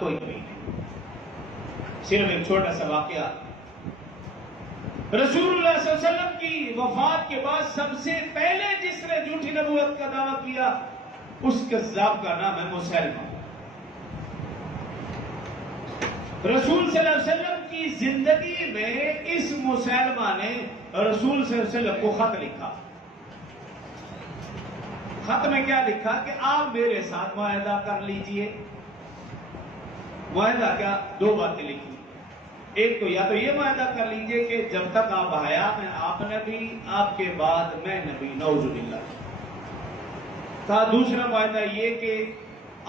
کوئی نہیں. صرف ایک چھوٹا سا واقعہ. رسول اللہ صلی اللہ علیہ وسلم کی وفات کے بعد سب سے پہلے جس نے جھوٹی نبوت کا دعویٰ کیا اس کذاب کا نام ہے مسیلمہ. رسول صلی اللہ علیہ وسلم کی زندگی میں اس مسیلمہ نے رسول صلی اللہ علیہ وسلم کو خط لکھا. خط میں کیا لکھا کہ آپ میرے ساتھ معاہدہ کر لیجئے. معاہدہ کیا؟ دو باتیں لکھی. ایک تو یا تو یہ معاہدہ کر لیجئے کہ جب تک آپ حیات ہیں آپ نبی، آپ کے بعد میں نبی، نعوذ باللہ. تھا دوسرا معاہدہ یہ کہ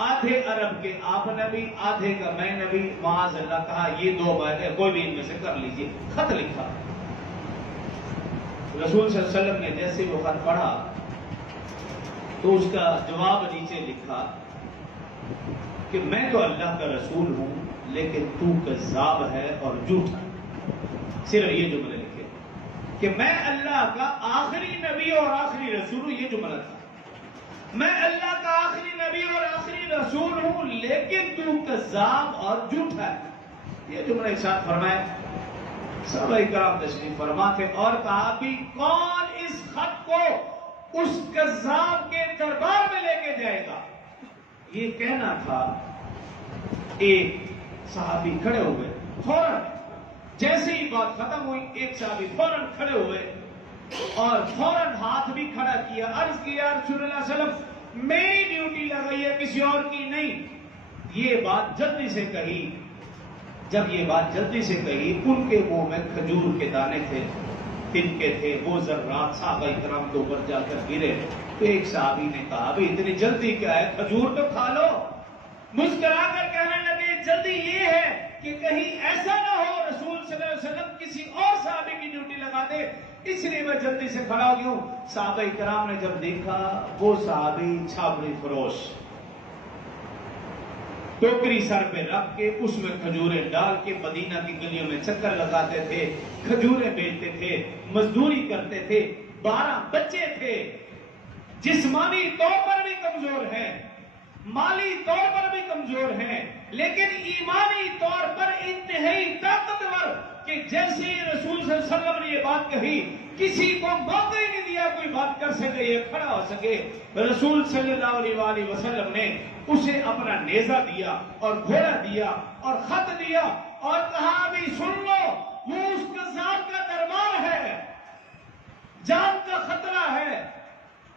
آدھے عرب کے آپ نبی، آدھے کا میں نبی، معاذ اللہ. کہا یہ دو معاہدے کوئی بھی ان میں سے کر لیجئے. خط لکھا. رسول صلی اللہ علیہ وسلم نے جیسے وہ خط پڑھا تو اس کا جواب نیچے لکھا کہ میں تو اللہ کا رسول ہوں لیکن تو کذاب ہے اور جھوٹا. صرف یہ جملے لکھے کہ میں اللہ کا آخری نبی اور آخری رسول ہوں. یہ جملہ تھا. میں اللہ کا آخری نبی اور آخری رسول ہوں لیکن تو کذاب اور جھوٹا ہے. یہ جملہ ارشاد فرمایا. صحابہ کرام تشریف فرما تھے اور کہا بھی کون اس خط کو اس کذاب کے دربار میں لے کے جائے گا. یہ کہنا تھا. ایک صحابی کھڑے ہوئے فوراً جیسے ہی بات ختم ہوئی ایک صحابی فوراً کھڑے ہوئے اور فوراً ہاتھ بھی کھڑا کیا. عرض کیا رسول اللہ صلی اللہ علیہ وسلم میری ڈیوٹی لگائی ہے کسی اور کی نہیں. یہ بات جلدی سے کہی. جب یہ بات جلدی سے کہی ان کے منہ میں کھجور کے دانے تھے، تنکے تھے، وہ ذرات صحابہ کرام کے اوپر جا کر گرے. تو ایک صحابی نے کہا ابھی اتنی جلدی کیا ہے، کھجور تو کھا لو. مسکرا کر کہنے لگے جلدی یہ ہے کہ کہیں ایسا نہ ہو رسول صلی اللہ علیہ وسلم کسی اور صحابی کی ڈیوٹی لگا دے، اس لیے میں جلدی سے کھڑا ہو گیا ہوں. صحابہ کرام نے جب دیکھا وہ صحابی چھاپڑی فروش ٹوکری سر پہ رکھ کے اس میں کھجوریں ڈال کے مدینہ کی گلیوں میں چکر لگاتے تھے، کھجوریں بیچتے تھے، مزدوری کرتے تھے. 12 بچے تھے. جسمانی طور پر بھی کمزور ہیں، مالی طور پر بھی کمزور ہیں، لیکن ایمانی طور پر انتہائی طاقتور کہ جیسے رسول صلی اللہ علیہ وسلم نے یہ بات کہی کسی کو موقع ہی نہیں دیا کوئی بات کر سکے یا کھڑا ہو سکے. رسول صلی اللہ علیہ وآلہ وسلم نے اسے اپنا نیزہ دیا اور گھوڑا دیا اور خط دیا اور کہا بھی سن لو وہ اس کذاب کا دربار ہے، جان کا خطرہ ہے.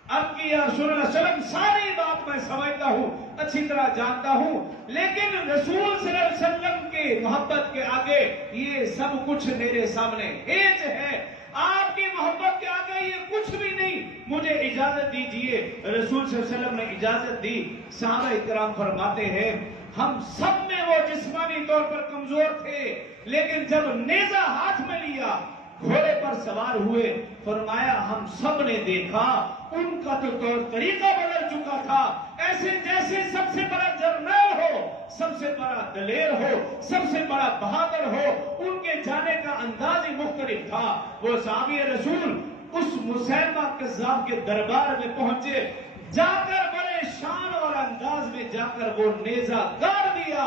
اب کی یا رسول اللہ صلی اللہ علیہ وسلم ساری بات میں سمجھتا ہوں، اچھی طرح جانتا ہوں، لیکن رسول صلی اللہ علیہ وسلم کے محبت کے آگے یہ سب کچھ میرے سامنے ہیج ہے. آپ کی محبت کے آگے یہ کچھ بھی نہیں. مجھے اجازت دیجئے. رسول صلی اللہ علیہ وسلم نے اجازت دی. صحابہ کرام فرماتے ہیں ہم سب میں وہ جسمانی طور پر کمزور تھے لیکن جب نیزہ ہاتھ میں لیا گھوڑے پر سوار ہوئے فرمایا ہم سب نے دیکھا ان کا تو طور طریقہ بدل چکا تھا. ایسے جیسے سب سے بڑا جرنیل ہو، سب سے بڑا دلیر ہو، سب سے بڑا بہادر ہو، ان کے جانے کا انداز ہی مختلف تھا. وہ صحابی رسول اس مسیلمہ کذاب کے دربار میں پہنچے، جا کر بڑے شان اور انداز میں جا کر وہ نیزہ گاڑ دیا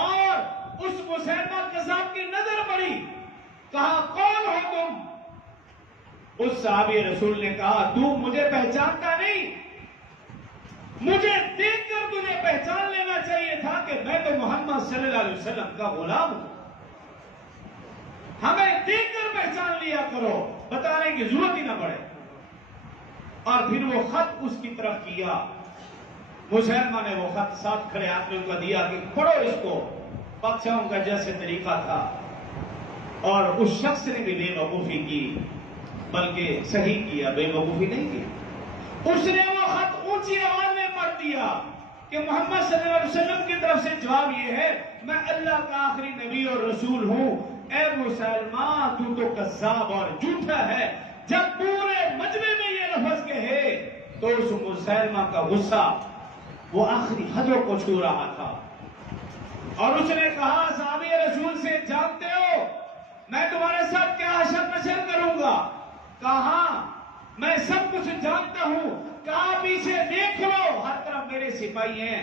اور اس مسیلمہ کذاب کی نظر پڑی. کہا کون ہو تم؟ اس صحابی رسول نے کہا تو مجھے پہچانتا نہیں، مجھے دیکھ کر تجھے پہچان لینا چاہیے تھا کہ میں تو محمد صلی اللہ علیہ وسلم کا غلام ہوں. ہمیں دیکھ کر پہچان لیا کرو، بتانے کی ضرورت ہی نہ پڑے. اور پھر وہ خط اس کی طرف کیا. مسلمہ نے وہ خط ساتھ کھڑے آدمیوں کو دیا کہ پڑھو اس کو. بادشاہوں کا جیسے طریقہ تھا اور اس شخص نے بھی بے وقوفی کی، بلکہ صحیح کیا، بے وقوفی نہیں کی. اس نے وہ خط اونچی آواز میں پڑھ دیا کہ محمد صلی اللہ علیہ وسلم کی طرف سے جواب یہ ہے میں اللہ کا آخری نبی اور رسول ہوں. اے مسلمان تو تو کذاب اور جھوٹا ہے. جب پورے مجمع میں یہ لفظ کہے تو اس مسلمہ کا غصہ وہ آخری حدوں کو چھو رہا تھا اور اس نے کہا صحابی رسول سے جانتے ہو میں تمہارے ساتھ کیا حشر نشر کروں گا؟ کہا میں سب کچھ جانتا ہوں. کہا پیچھے دیکھ لو ہر طرف میرے سپاہی ہیں.